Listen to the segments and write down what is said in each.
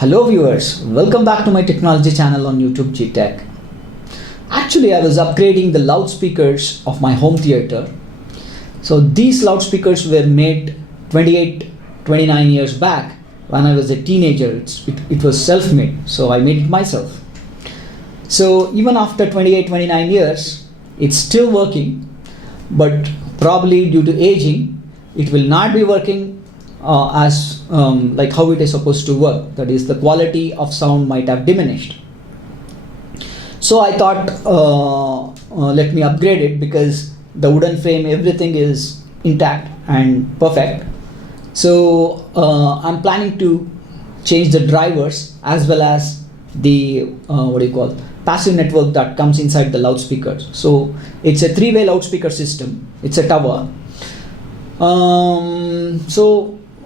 Hello viewers, welcome back to my technology channel on YouTube GTech. Actually, I was upgrading the loudspeakers of my home theater. So these loudspeakers were made 29 years back when I was a teenager. It was self-made, so I made it myself. So even after 29 years, it's still working, but probably due to aging, it will not be working as like how it is supposed to work. That is, the quality of sound might have diminished. So I thought, let me upgrade it, because the wooden frame, everything is intact and perfect. So I'm planning to change the drivers as well as the passive network that comes inside the loudspeakers. So it's a three-way loudspeaker system. It's a tower.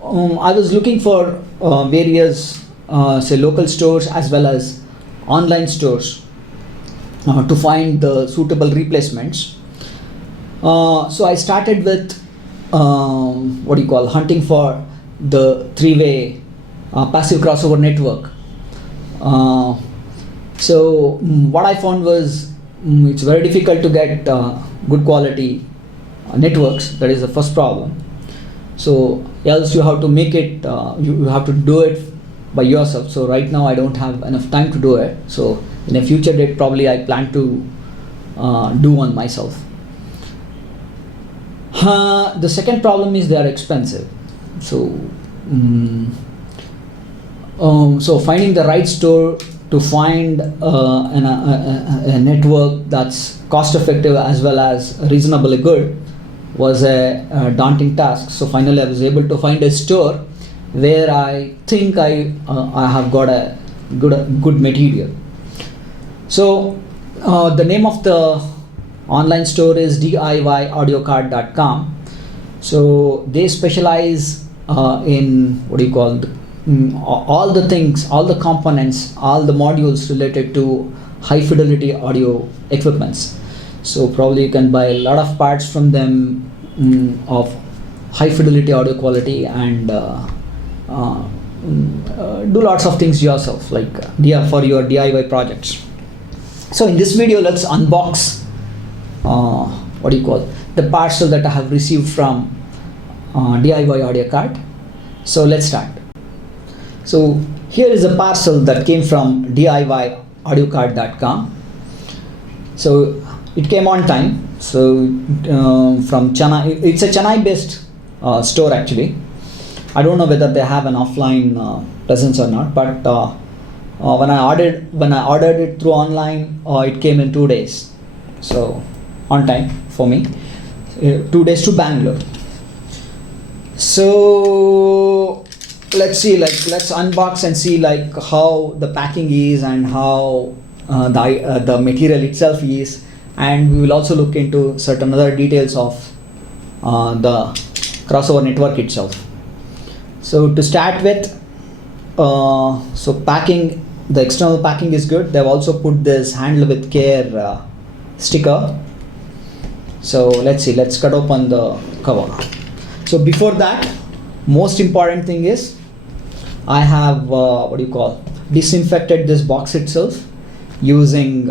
I was looking for various say local stores as well as online stores to find the suitable replacements. So I started with hunting for the three-way passive crossover network. So what I found was it's very difficult to get good quality networks. That is the first problem. So else you have to make it, you have to do it by yourself. So right now I don't have enough time to do it. So in a future date, probably I plan to do one myself. The second problem is they are expensive. So so finding the right store to find a network that's cost effective as well as reasonably good was a daunting task. So finally I was able to find a store where I think I have got a good material. So the name of the online store is DIYaudiocard.com. So they specialize in all the things, all the components, all the modules related to high fidelity audio equipments. So probably you can buy a lot of parts from them of high fidelity audio quality and do lots of things yourself, like for your DIY projects. So in this video, let's unbox the parcel that I have received from DIY Audio Card. So let's start. So here is a parcel that came from DIYaudiocard.com. So it came on time. So from Chennai, it's a Chennai based store actually. I don't know whether they have an offline presence or not, but when I ordered it through online, it came in 2 days. So on time for me. 2 days to Bangalore. So let's unbox and see how the packing is and how the material itself is, and we will also look into certain other details of the crossover network itself. So to start with, so packing, the external packing is good. They've also put this handle with care sticker. So let's cut open the cover. So before that, most important thing is I have disinfected this box itself using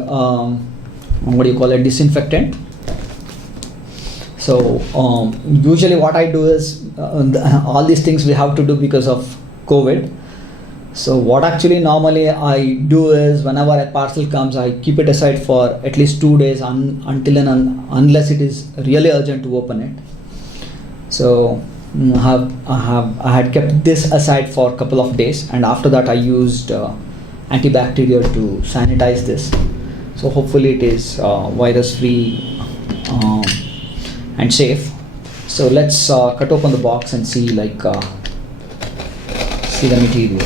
disinfectant. So usually what I do is all these things we have to do because of COVID. So what actually normally I do is, whenever a parcel comes, I keep it aside for at least 2 days unless it is really urgent to open it. So I had kept this aside for a couple of days, and after that I used antibacterial to sanitize this. So hopefully it is virus free and safe. So let's cut open the box and see the material.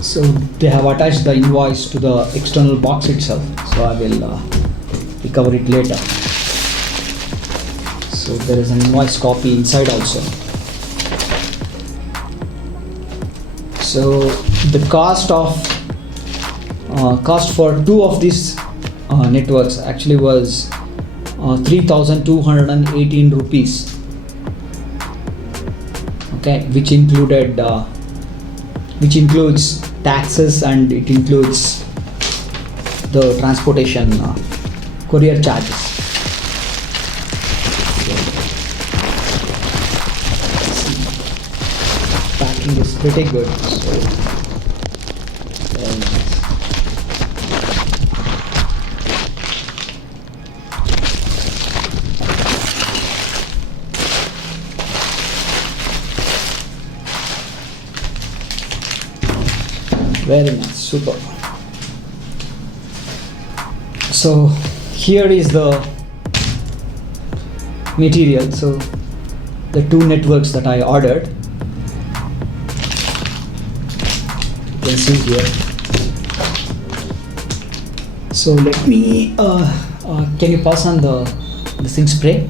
So they have attached the invoice to the external box itself. So I will recover it later. So there is an invoice copy inside also. So the cost for two of these networks actually was 3,218 rupees. Okay, which includes taxes, and it includes the transportation courier charges. Packing is pretty good. So, very nice, super. So here is the material. So the two networks that I ordered, you can see here. So let me can you pass on the zinc spray?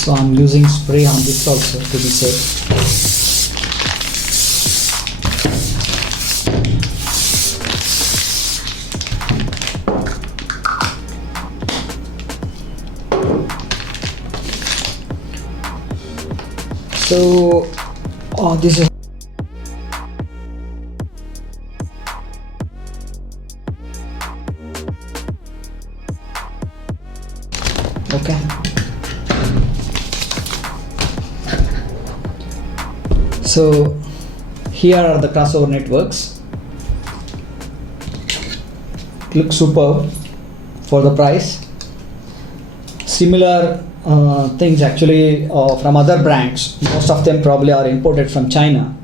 So I'm using spray on this also to be safe. So this is okay. So here are the crossover networks. It looks superb for the price. Similar things actually from other brands. Most of them probably are imported from China.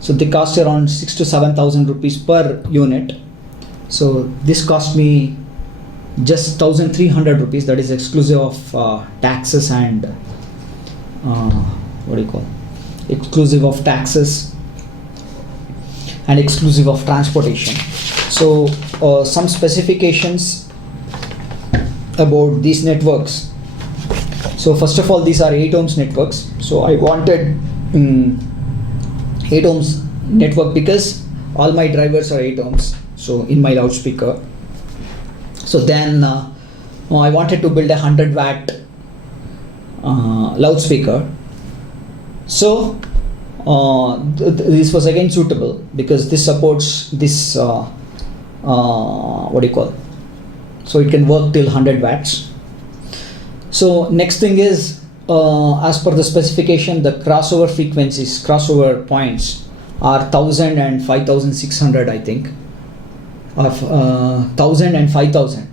So they cost around 6,000 to 7,000 rupees per unit. So this cost me just 1,300 rupees. That is exclusive of taxes and exclusive of taxes and exclusive of transportation. So some specifications about these networks. So first of all, these are 8 ohms networks. So I wanted 8 ohms network because all my drivers are 8 ohms. So in my loudspeaker. So then I wanted to build a 100 watt loudspeaker. So this was again suitable because this supports this so it can work till 100 watts. So next thing is as per the specification, the crossover frequencies, crossover points are 1,000 and 5,600, I think, of 1,000 and 5,000.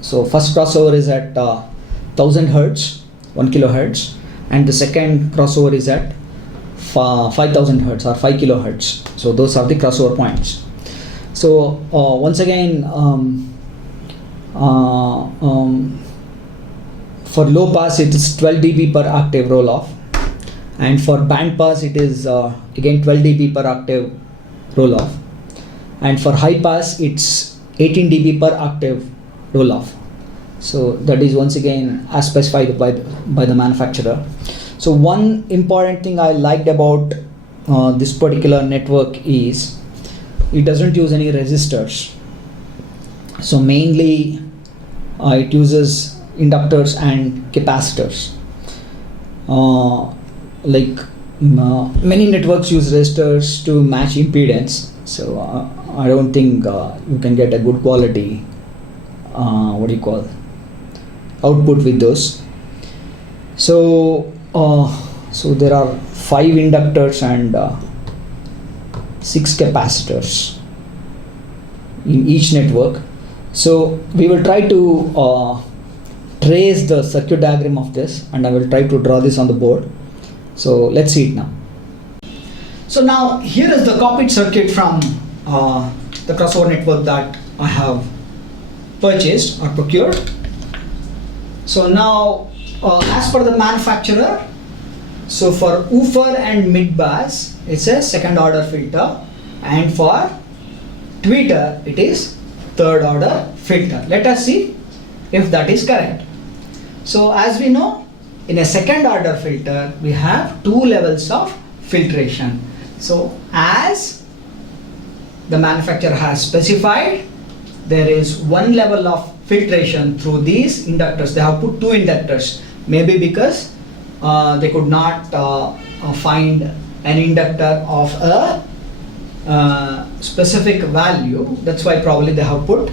So first crossover is at 1,000 hertz, 1 kilohertz, and the second crossover is at 5,000 hertz or 5 kilohertz. So those are the crossover points. So once again, for low pass it is 12 dB per octave roll off, and for band pass it is again 12 dB per octave roll off, and for high pass it's 18 dB per octave roll off. So that is once again as specified by the manufacturer. So one important thing I liked about this particular network is it doesn't use any resistors. So mainly it uses inductors and capacitors. Many networks use resistors to match impedance. So I don't think you can get a good quality output with those. So there are 5 inductors and 6 capacitors in each network. So we will try to trace the circuit diagram of this, and I will try to draw this on the board. So let's see it now. So now here is the copied circuit from the crossover network that I have purchased or procured. So now as per the manufacturer, so for woofer and mid bass it's a second order filter, and for tweeter it is third order filter. Let us see if that is correct. So as we know, in a second order filter, we have two levels of filtration. So as the manufacturer has specified, there is one level of filtration through these inductors. They have put two inductors, maybe because they could not find an inductor of a specific value. That's why probably they have put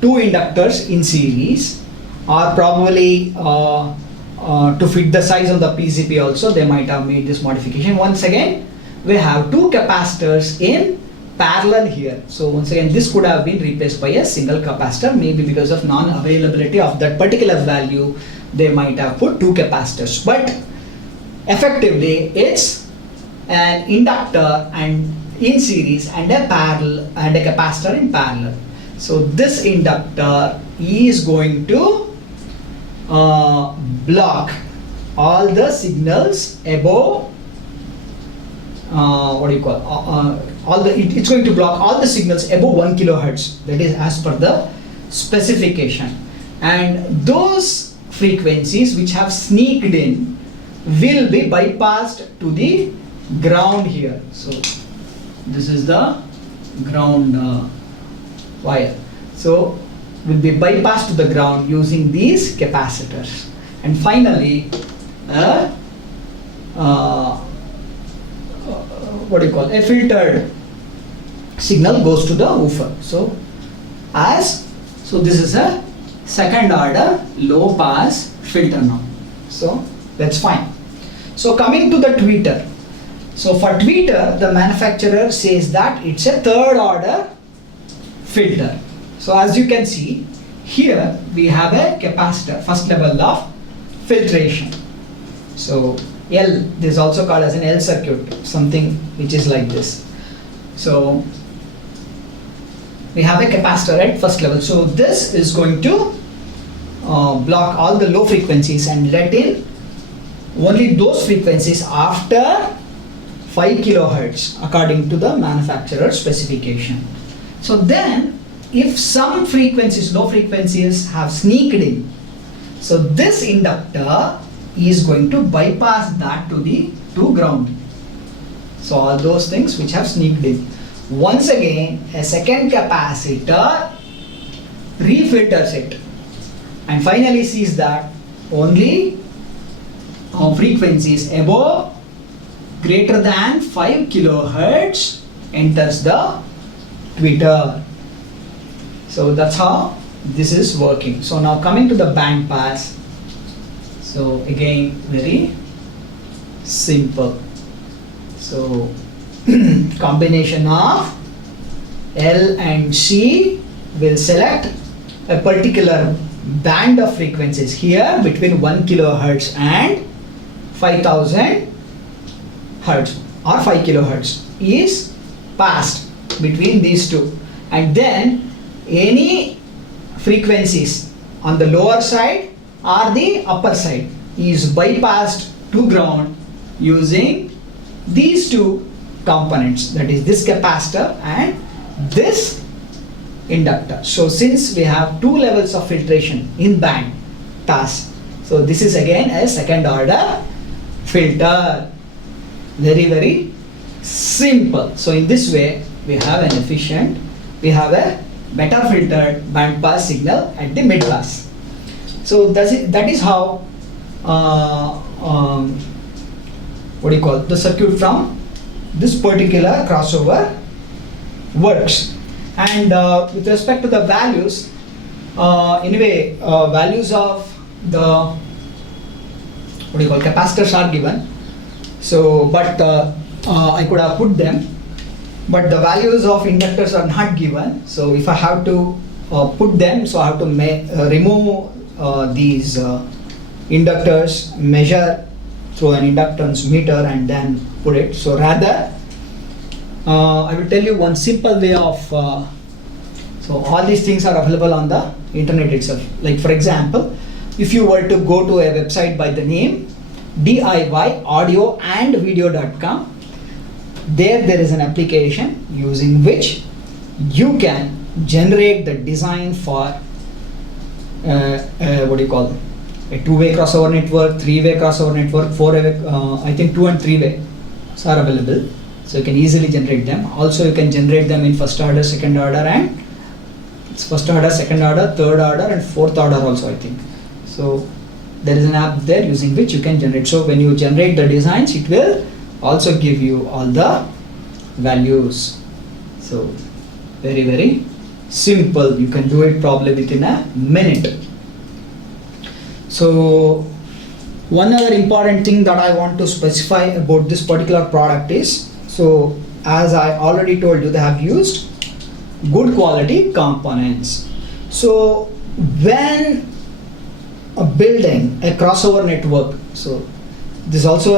two inductors in series, or probably to fit the size of the PCB also they might have made this modification. Once again, we have two capacitors in parallel here. So once again, this could have been replaced by a single capacitor, maybe because of non-availability of that particular value they might have put two capacitors, but effectively it's an inductor and in series and a parallel and a capacitor in parallel. So this inductor is going to block all the signals above it's going to block all the signals above 1 kilohertz, that is as per the specification, and those frequencies which have sneaked in will be bypassed to the ground here. So this is the ground wire, so will be bypassed to the ground using these capacitors, and finally a filtered signal goes to the woofer. So this is a second order low pass filter now. So that's fine. So coming to the tweeter. So for tweeter, the manufacturer says that it's a third order filter. So as you can see, here we have a capacitor, first level of filtration. So L, this is also called as an L circuit, something which is like this. So we have a capacitor at first level. So this is going to block all the low frequencies and let in only those frequencies after 5 kilohertz according to the manufacturer's specification. So then if some frequencies, low frequencies have sneaked in, so this inductor is going to bypass that to ground. So all those things which have sneaked in. Once again, a second capacitor refilters it and finally sees that only frequencies above greater than 5 kilohertz enters the tweeter. So that's how this is working. So now coming to the band pass. So again, very simple. So combination of L and C will select a particular band of frequencies here between 1 kilohertz and 5000 hertz or 5 kilohertz is passed between these two, and then any frequencies on the lower side or the upper side is bypassed to ground using these two components, that is this capacitor and this inductor. So since we have two levels of filtration in band pass, so this is again a second order filter. Very simple. So in this way we have an efficient, we have a better filtered band pass signal at the mid pass. So that is how the circuit from this particular crossover works. And with respect to the values, anyway, values of the capacitors are given. So, but I could have put them, but the values of inductors are not given. So, if I have to put them, so I have to remove these inductors, measure through an inductance meter, and then put it. So, rather, I will tell you one simple way of. So, all these things are available on the internet itself. Like, for example, if you were to go to a website by the name DIYaudioandvideo.com, there is an application using which you can generate the design for what do you call it? A two-way crossover network, three-way crossover network, four-way, I think 2 and 3-way are available. So you can easily generate them. Also you can generate them in first order, second order, and it's first order, second order, third order, and fourth order also, I think. So there is an app there using which you can generate. So when you generate the designs, it will also give you all the values. So very, very simple. You can do it probably within a minute. So one other important thing that I want to specify about this particular product is, so as I already told you, they have used good quality components. So when building a crossover network, so this is also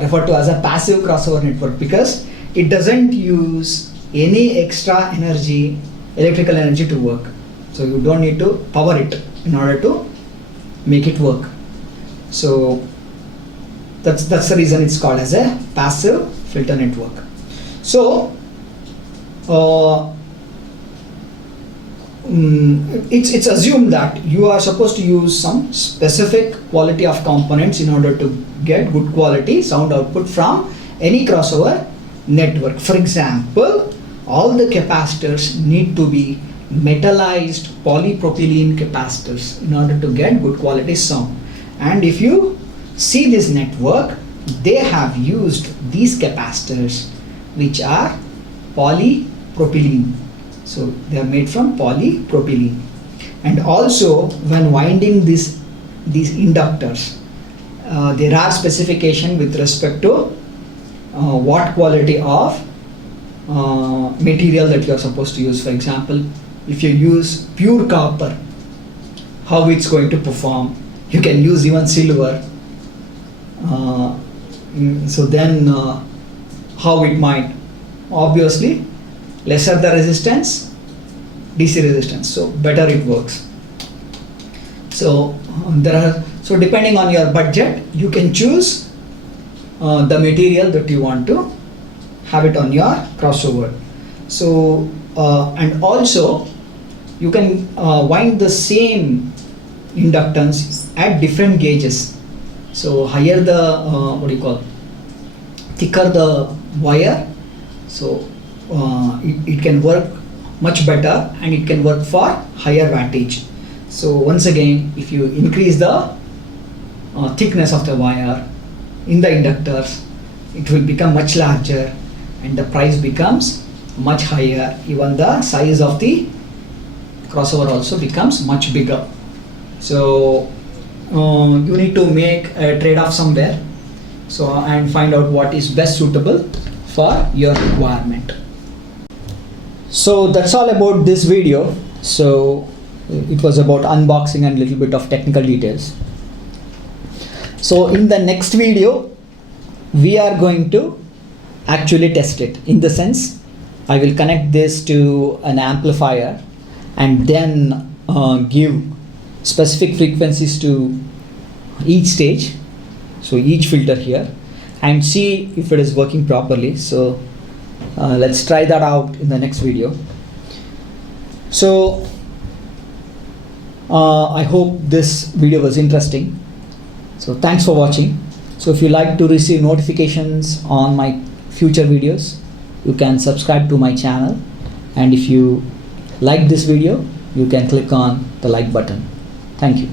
referred to as a passive crossover network, because it doesn't use any extra energy, electrical energy to work. So you don't need to power it in order to make it work. So that's the reason it's called as a passive filter network. So it's assumed that you are supposed to use some specific quality of components in order to get good quality sound output from any crossover network. For example, all the capacitors need to be metallized polypropylene capacitors in order to get good quality sound. And if you see this network, they have used these capacitors which are polypropylene. So they are made from polypropylene. And also when winding these inductors, there are specifications with respect to what quality of material that you are supposed to use. For example, if you use pure copper, how it's going to perform. You can use even silver. So then how it might, obviously lesser the resistance, DC resistance, so better it works. So so depending on your budget, you can choose the material that you want to have it on your crossover. So and also you can wind the same inductance at different gauges. So higher the thicker the wire, so it can work much better and it can work for higher wattage. So once again, if you increase the thickness of the wire in the inductors, it will become much larger and the price becomes much higher. Even the size of the crossover also becomes much bigger. So you need to make a trade-off somewhere, so and find out what is best suitable for your requirement. So that's all about this video. So it was about unboxing and little bit of technical details. So in the next video we are going to actually test it, in the sense I will connect this to an amplifier and then give specific frequencies to each stage, so each filter here, and see if it is working properly. So let's try that out in the next video. So I hope this video was interesting. So thanks for watching. So if you like to receive notifications on my future videos, you can subscribe to my channel, and if you like this video, you can click on the like button. Thank you.